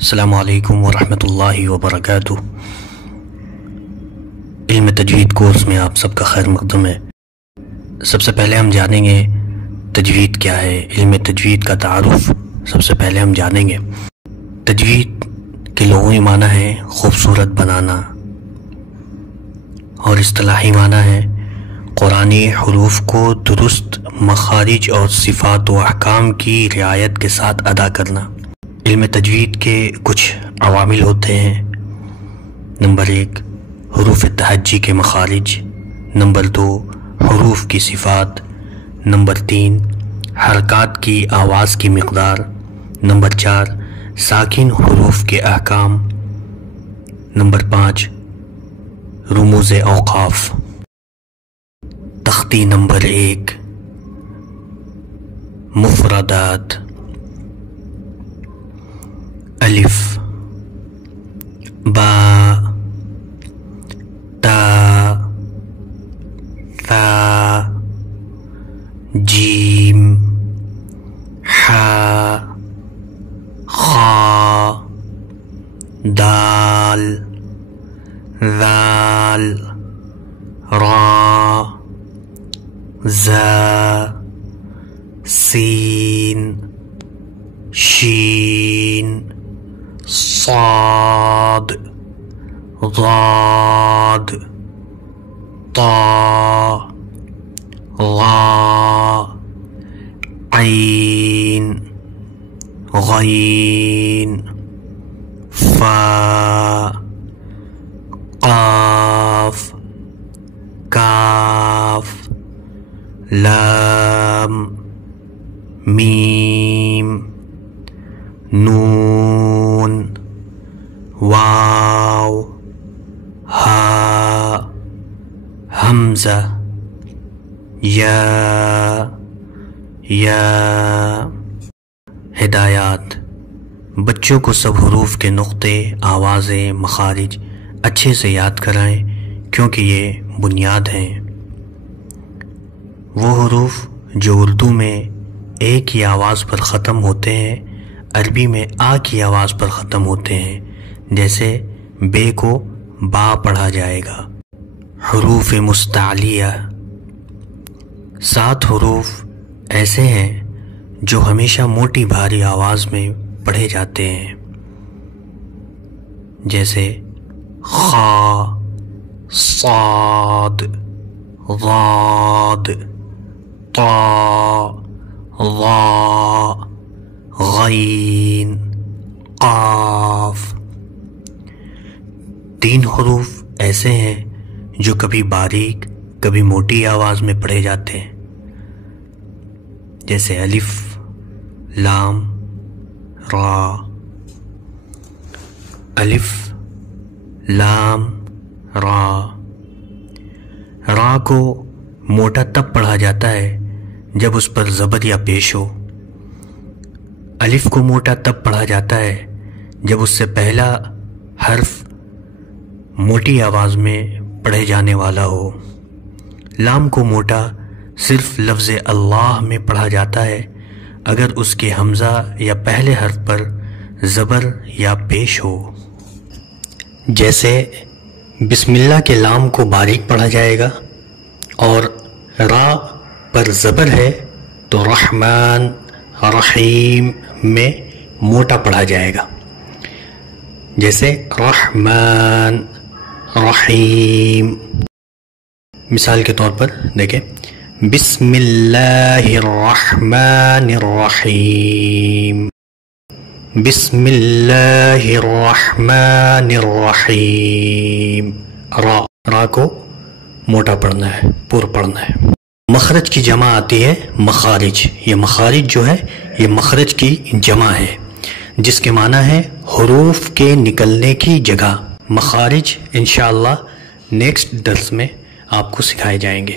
السلام علیکم ورحمۃ اللہ وبرکاتہ۔ علم تجوید کورس میں آپ سب کا خیر مقدم ہے۔ سب سے پہلے ہم جانیں گے تجوید کیا ہے، علم تجوید کا تعارف سب سے پہلے ہم جانیں گے۔ تجوید کے لغوی معنی ہے خوبصورت بنانا، اور اصطلاحی معنی ہے قرآنی حروف کو درست مخارج اور صفات و احکام کی رعایت کے ساتھ ادا کرنا۔ علم تجوید کے کچھ عوامل ہوتے ہیں۔ نمبر 1 حروف تہجی کے مخارج، نمبر 2 حروف کی صفات، نمبر 3 حرکات کی آواز کی مقدار، نمبر 4 ساکن حروف کے احکام، نمبر 5 رموز اوقاف۔ تختی نمبر 1 مفردات: الف، با، تا، ثا، جیم، حا، خا، دال، ذال، را، زا، سین، شین، صاد، ضاد، طا، غا، عین، غین، فا، قاف، کاف، لام، میم، نون، واو، ہا، حمزہ، یا۔ ہدایات: بچوں کو سب حروف کے نقطے، آوازیں، مخارج اچھے سے یاد کرائیں کیونکہ یہ بنیاد ہیں۔ وہ حروف جو اردو میں اے کی آواز پر ختم ہوتے ہیں عربی میں آ کی آواز پر ختم ہوتے ہیں، جیسے بے کو با پڑھا جائے گا۔ حروف مستعلیہ: 7 حروف ایسے ہیں جو ہمیشہ موٹی بھاری آواز میں پڑھے جاتے ہیں، جیسے خا، صاد، ضاد، طا، ظا، غین، قاف۔ 3 حروف ایسے ہیں جو کبھی باریک کبھی موٹی آواز میں پڑھے جاتے ہیں، جیسے الف، لام، را۔ الف، لام، را۔ را کو موٹا تب پڑھا جاتا ہے جب اس پر زبر یا پیش ہو۔ الف کو موٹا تب پڑھا جاتا ہے جب اس سے پہلا حرف موٹی آواز میں پڑھے جانے والا ہو۔ لام کو موٹا صرف لفظ اللہ میں پڑھا جاتا ہے اگر اس کے حمزہ یا پہلے حرف پر زبر یا پیش ہو، جیسے بسم اللہ کے لام کو باریک پڑھا جائے گا، اور را پر زبر ہے تو رحمان، رحیم میں موٹا پڑھا جائے گا، جیسے رحمان، رحیم۔ مثال کے طور پر دیکھیں، بسم اللہ الرحمن الرحیم، بسم اللہ الرحمن الرحیم۔ را کو موٹا پڑھنا ہے، پر پڑھنا ہے۔ مخرج کی جمع آتی ہے مخارج۔ یہ مخارج جو ہے یہ مخرج کی جمع ہے، جس کے معنی ہے حروف کے نکلنے کی جگہ۔ مخارج انشاءاللہ نیکسٹ درس میں آپ کو سکھائے جائیں گے۔